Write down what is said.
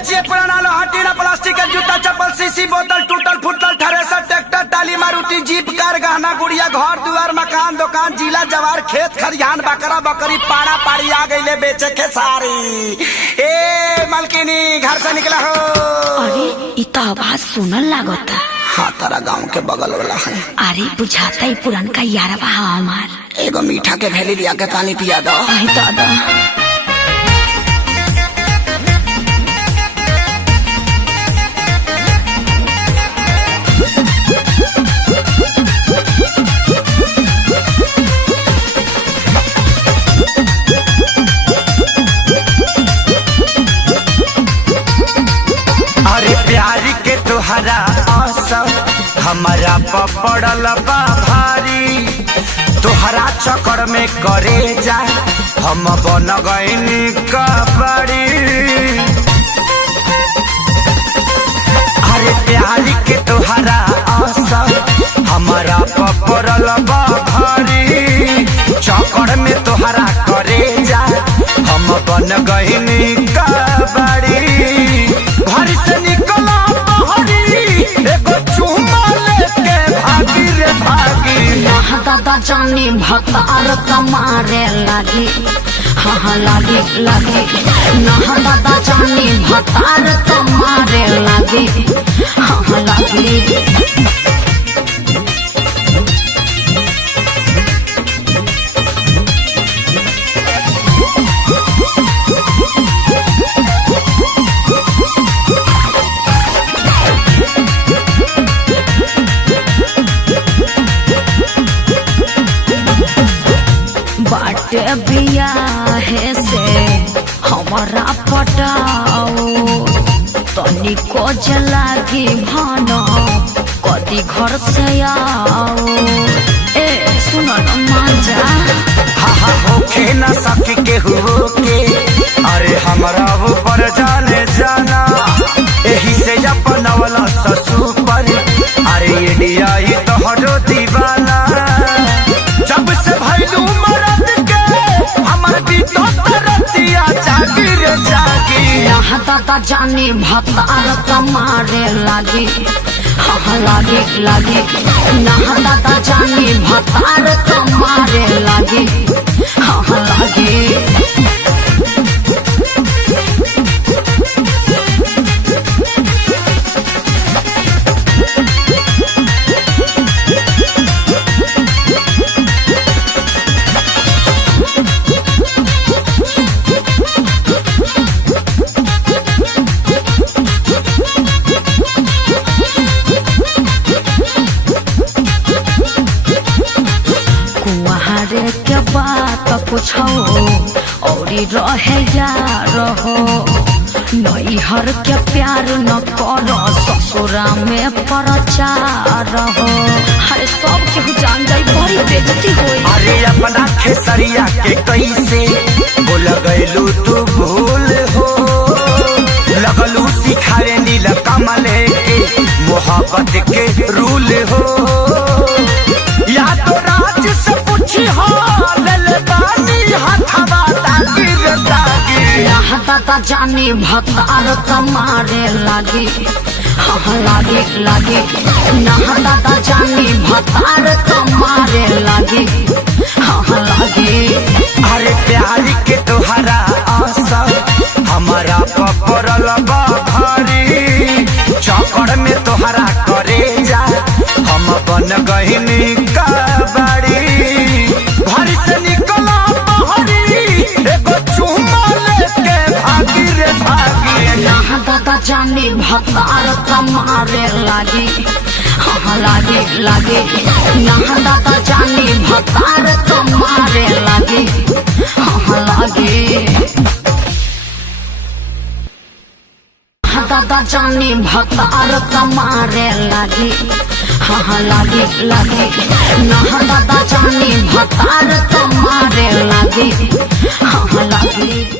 बेचिए पुराना लोहा टीना प्लास्टिक के जूता चप्पल सीसी बोतल टूटल फुटल थ्रेसर ट्रैक्टर टाली मारुति जीप कार गहना गुड़िया घर दुआर मकान दुकान जिला जवार खेत खरिहान बकरा बकरी पाड़ा पाड़ी आ गई बेचे के सारी। ए मालकिनी घर से निकला हो। अरे इ तो आवाज सुनल लागता। हाँ तारा गाँव के बगल वाला है। अरे बुझाता ही पुरनका यारवा हमार। एगो मीठा के भेली लिया के पानी पिया दो। आई दादा अरे प्यारी के तुहरा असर हमारा पपड़ल बा भारी, तुहरा चक्कर में करे जा हम बन गईनी कबड़ी। अरे प्यारी के तुहरा असर हमारा पपड़ल बा भारी, चक्कर में तुहरा करे जा हम बन गईनी कबड़ी। घर से निकला बहरी एगो चुम्मा लेके भागी रे भागी। यहाँ दादा जानी भतार कमारे लागी। हाँ लागे लागे यहाँ दादा जानी भतार कमारे लागे। हाँ लागे बाटे बियाहे से हमारा पटाओ तनिको जलागी भानो कदी घर से आओ। ए सुनो न मांजा हाँ होके न सके केहू के, अरे हमरा ऊपर जाने जाना यही से अपना वाला ससुर पर। अरे ये दिया ही तो हटो दीवाना जब से भैलू मरद के हमर भी तो तरतिया जागी रे जागी। यहाँ दादा जानी भतार कमारे लागी। हाँ लागे लागे यहाँ दादा जानी भतार कमारे लागे। हाँ लागे कुआरे के बात पूछो और रहे यार हो। नैहर के प्यार न करो ससुरा में प्रचार हो। अरे सब केहू जान जाई बड़ी बेइज्जती होई। अरे अपना खेसरिया के कैसे बोल गईलू तू भूल हो, लगलू सिखारे नील कमल के मोहब्बत के रूल हो। या तो राज से पूछी हो ले पानी हथवा दागी रे दागी। यहाँ दादा जानी भतार कमारे लागी। हाँ लागे लागे यहाँ दादा जानी भतार कमारे लागे। हाँ लागे अरे प्यारी के तुहरा असर हमारा पपड़ल बा भारी, चक्कर में तुहरा करे जा हम बन गईनी कबड़ी। घर से निकला बहरी एगो चुम्मा लेके भागी रे भागी। यहाँ दादा जानी भतार कमारे लागी। हाँ लागे लागे यहाँ दादा जानी भतार कमारे लागे। हाँ लागे दादा जानी भतार कमारे लागी। हाँ लागे लागे यहाँ दादा जानी भतार कमारे लागे। हाँ लागे।